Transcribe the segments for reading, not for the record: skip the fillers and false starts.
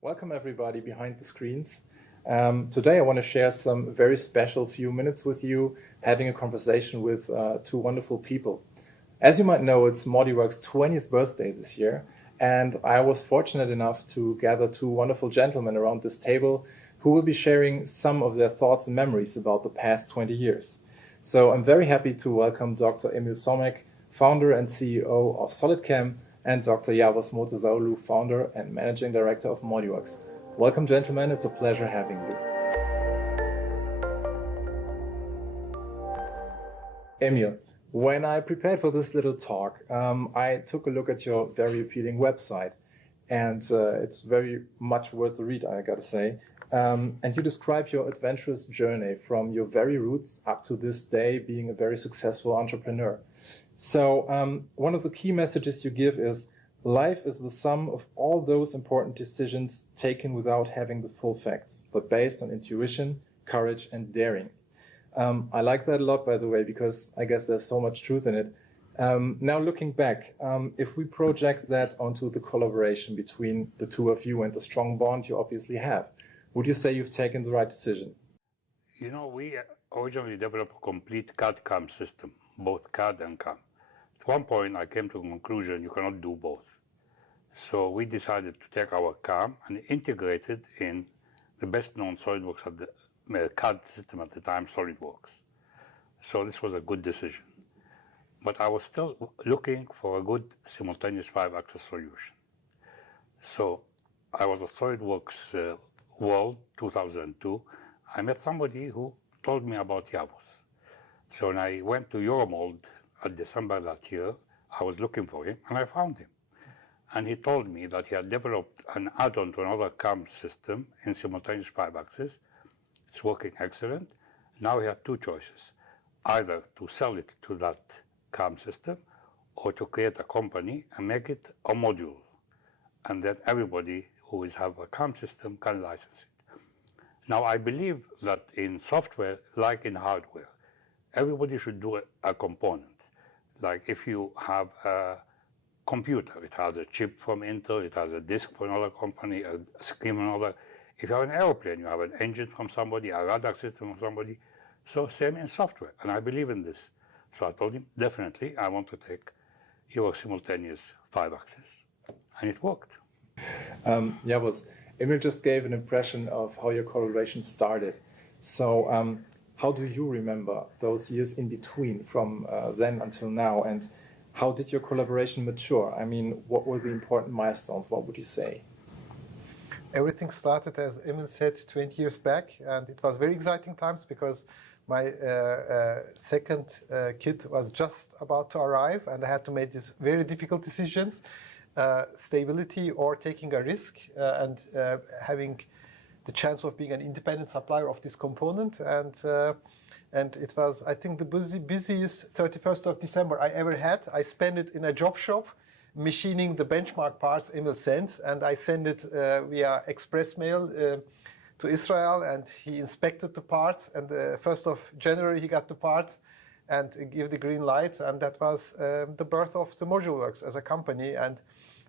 Welcome everybody behind the screens. Today I want to share some very special few minutes with you, having a conversation with two wonderful people. As you might know, it's ModuleWorks' 20th birthday this year, and I was fortunate enough to gather two wonderful gentlemen around this table who will be sharing some of their thoughts and memories about the past 20 years. So I'm very happy to welcome Dr. Emil Somekh, founder and CEO of SolidCAM, and Dr. Yavuz Motezaoğlu, founder and managing director of ModuleWorks. Welcome, gentlemen. It's a pleasure having you. Emil, when I prepared for this little talk, I took a look at your very appealing website, and it's very much worth a read, I gotta say. And you describe your adventurous journey from your very roots up to this day being a very successful entrepreneur. So one of the key messages you give is life is the sum of all those important decisions taken without having the full facts, but based on intuition, courage, and daring. I like that a lot, by the way, because I guess there's so much truth in it. Now looking back, if we project that onto the collaboration between the two of you and the strong bond you obviously have, would you say you've taken the right decision? You know, we originally developed a complete CAD-CAM system, both CAD and CAM. At one point, I came to the conclusion you cannot do both. So we decided to take our CAM and integrate it in the best-known SolidWorks at the CAD system at the time, SolidWorks. So this was a good decision. But I was still looking for a good simultaneous 5-axis solution. So I was at SolidWorks World 2002. I met somebody who told me about Yavuz. So when I went to Euromold at December that year, I was looking for him and I found him. And he told me that he had developed an add-on to another CAM system in simultaneous 5-axis. It's working excellent. Now he had two choices, either to sell it to that CAM system or to create a company and make it a module. And then everybody who have a CAM system can license it. Now I believe that in software, like in hardware, everybody should do a component. Like if you have a computer, it has a chip from Intel, it has a disk from another company, a screen from another. If you have an airplane, you have an engine from somebody, a radar system from somebody. So same in software, and I believe in this. So I told him, definitely, I want to take your simultaneous 5-axis, and it worked. Yavuz, Emil just gave an impression of how your collaboration started. So how do you remember those years in between from then until now, and how did your collaboration mature? I mean, what were the important milestones? What would you say? Everything started, as Emil said, 20 years back, and it was very exciting times because my second kid was just about to arrive, and I had to make these very difficult decisions, stability or taking a risk, and having the chance of being an independent supplier of this component. And it was, I think, the busiest 31st of December I ever had. I spent it in a job shop, machining the benchmark parts Emil sent, and I sent it via express mail to Israel, and he inspected the part, and the 1st of January he got the part and gave the green light, and that was the birth of the ModuleWorks as a company, and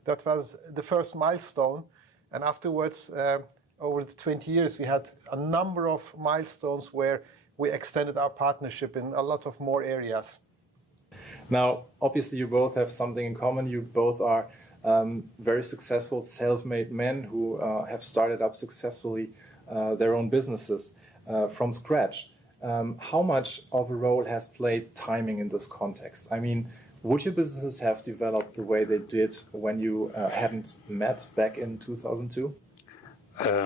that was the first milestone. And afterwards, over the 20 years, we had a number of milestones where we extended our partnership in a lot of more areas. Now, obviously, you both have something in common. You both are very successful self-made men who have started up successfully their own businesses from scratch. How much of a role has played timing in this context? I mean, would your businesses have developed the way they did when you hadn't met back in 2002?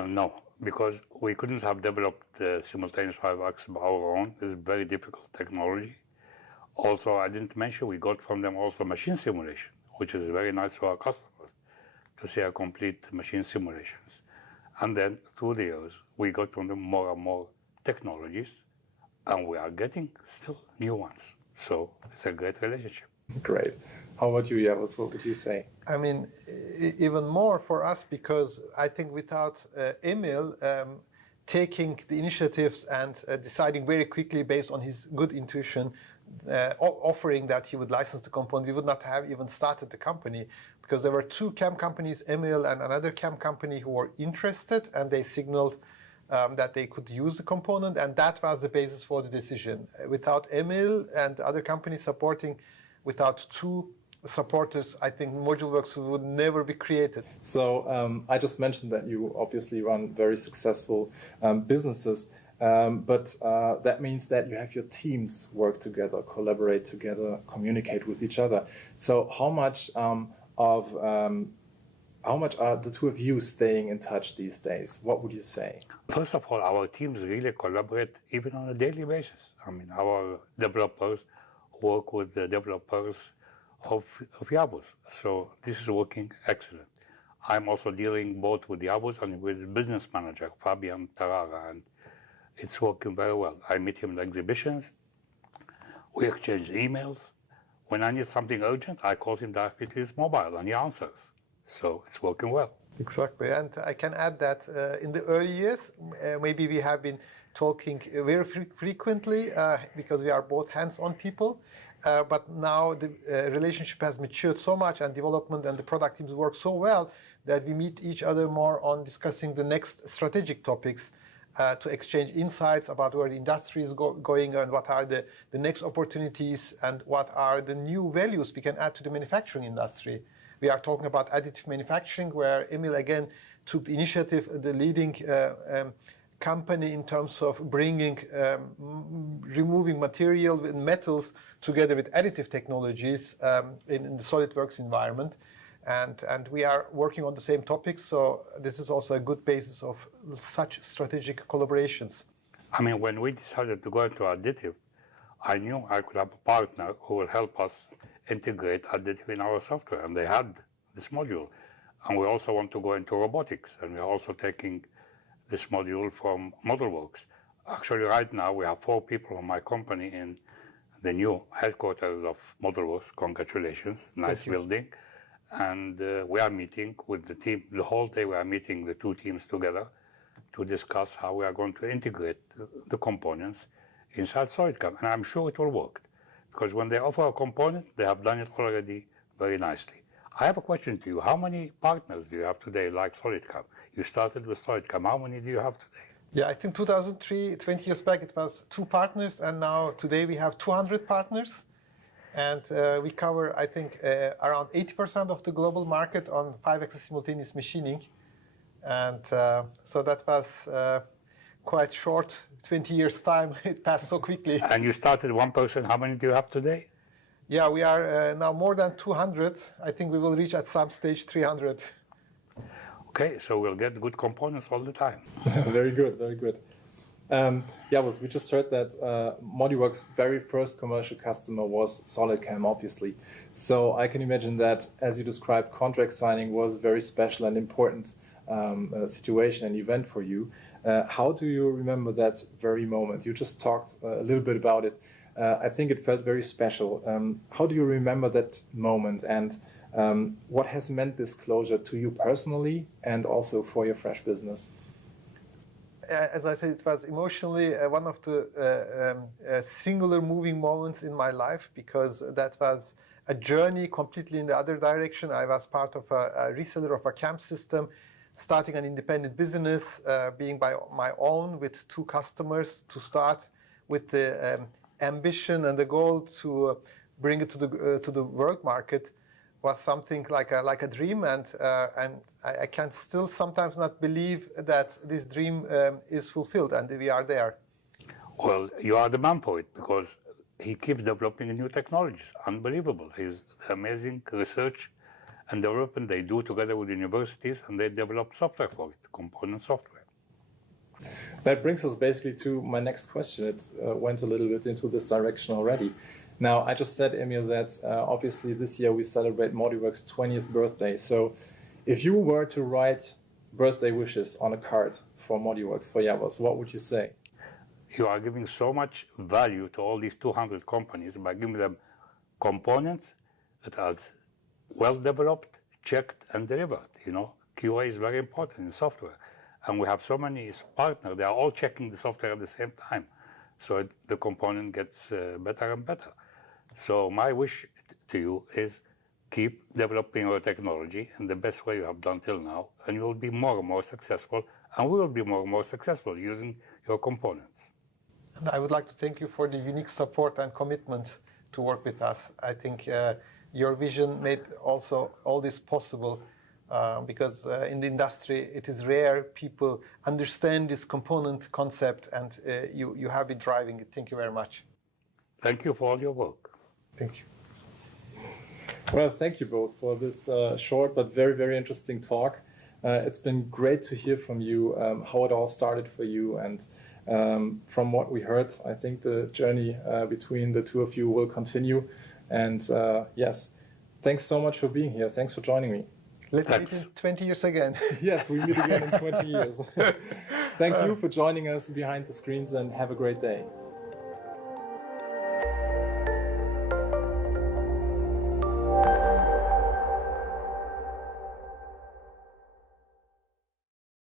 No, because we couldn't have developed the simultaneous 5-axis by our own. It's very difficult technology. Also, I didn't mention we got from them also machine simulation, which is very nice for our customers to see a complete machine simulations. And then through the years, we got from them more and more technologies, and we are getting still new ones. So it's a great relationship. Great. How about you, Yavuz? What would you say? I mean, even more for us, because I think without Emil taking the initiatives and deciding very quickly based on his good intuition offering that he would license the component, we would not have even started the company, because there were two CAM companies, Emil and another CAM company, who were interested, and they signaled that they could use the component, and that was the basis for the decision. Without Emil and other companies supporting, without two supporters, I think ModuleWorks would never be created. So I just mentioned that you obviously run very successful businesses, but that means that you have your teams work together, collaborate together, communicate with each other. So how much how much are the two of you staying in touch these days? What would you say? First of all, our teams really collaborate even on a daily basis. I mean, our developers work with the developers of Yabus. So this is working excellent. I'm also dealing both with Yabus and with the business manager, Fabian Tarara, and it's working very well. I meet him at exhibitions. We exchange emails. When I need something urgent, I call him directly to his mobile and he answers. So it's working well. Exactly, and I can add that in the early years, maybe we have been talking very frequently because we are both hands-on people, but now the relationship has matured so much, and development and the product teams work so well that we meet each other more on discussing the next strategic topics to exchange insights about where the industry is going and what are the next opportunities and what are the new values we can add to the manufacturing industry. We are talking about additive manufacturing, where Emil again took the initiative, the leading company in terms of bringing, removing material and metals together with additive technologies in the SolidWorks environment. And we are working on the same topics, so this is also a good basis of such strategic collaborations. I mean, when we decided to go into additive, I knew I could have a partner who will help us integrate additive in our software, and they had this module. And we also want to go into robotics, and we're also taking this module from ModuleWorks. Actually, right now, we have 4 people from my company in the new headquarters of ModuleWorks. Congratulations, nice building. And we are meeting with the team, the whole day we are meeting the 2 teams together to discuss how we are going to integrate the components inside SolidCAM. And I'm sure it will work, because when they offer a component, they have done it already very nicely. I have a question to you. How many partners do you have today like SolidCAM? You started with SolidCAM. How many do you have today? Yeah, I think 2003, 20 years back, it was 2 partners, and now today we have 200 partners. And we cover, I think, around 80% of the global market on 5-axis simultaneous machining. And so that was quite short, 20 years time. It passed so quickly. And you started 1 person. How many do you have today? Yeah, we are now more than 200. I think we will reach at some stage 300. Okay, so we'll get good components all the time. Very good, very good. We just heard that ModuleWorks' very first commercial customer was SolidCAM, obviously. So I can imagine that, as you described, contract signing was a very special and important situation and event for you. How do you remember that very moment? You just talked a little bit about it. I think it felt very special. How do you remember that moment, and what has meant this closure to you personally and also for your fresh business? As I said, it was emotionally one of the singular moving moments in my life, because that was a journey completely in the other direction. I was part of a reseller of a CAM system, starting an independent business, being by my own with 2 customers to start with the ambition and the goal to bring it to the world market was something like a dream, and I can still sometimes not believe that this dream is fulfilled and we are there. Well, you are the man for it, because he keeps developing new technologies. Unbelievable. He's amazing research and development they do together with universities, and they develop software for it, component software. That brings us basically to my next question. It went a little bit into this direction already. Now, I just said, Emil, that obviously this year we celebrate ModuleWorks' 20th birthday. So if you were to write birthday wishes on a card for ModuleWorks, for Yabus, what would you say? You are giving so much value to all these 200 companies by giving them components that are well developed, checked, and delivered. You know, QA is very important in software. And we have so many partners, they are all checking the software at the same time. So the component gets better and better. So my wish to you is keep developing your technology in the best way you have done till now, and you will be more and more successful, and we will be more and more successful using your components. And I would like to thank you for the unique support and commitment to work with us. I think your vision made also all this possible because in the industry it is rare people understand this component concept, and you have been driving it. Thank you very much. Thank you for all your work. Thank you. Well, thank you both for this short but very, very interesting talk. It's been great to hear from you how it all started for you, and from what we heard, I think the journey between the two of you will continue. And yes, thanks so much for being here. Thanks for joining me. Let's meet in 20 years again. Yes, we meet again in 20 years. Thank you for joining us behind the screens, and have a great day.